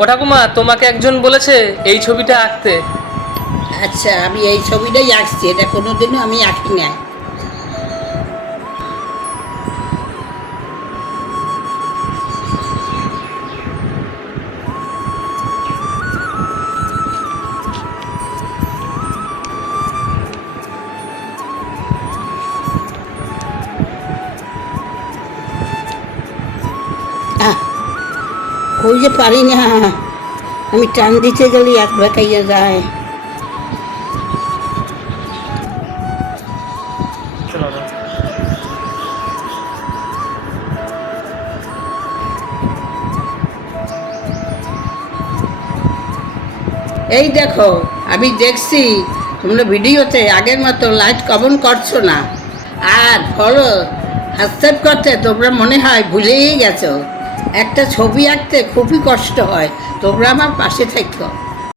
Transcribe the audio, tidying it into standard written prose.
ও ঠাকুমা, তোমাকে একজন বলেছে এই ছবিটা আঁকতে। আচ্ছা, আমি এই ছবিটাই আঁকছি, এটা কোনোদিনও আমি আঁকি না। আহ, ওই যে পারি না, আমি টান দিতে গেলে এক বেঁকাইয়া যায়। চলো না। এই দেখো, আমি দেখছি তোমরা ভিডিওতে আগের মতো লাইক কমেন্ট করছো না, আর ফলো সাবস্ক্রাইব করতে তোমরা মনে হয় ভুলেই গেছো। একটা ছবি আঁকতে খুবই কষ্ট হয়, তোমরা আমার পাশে থেকো।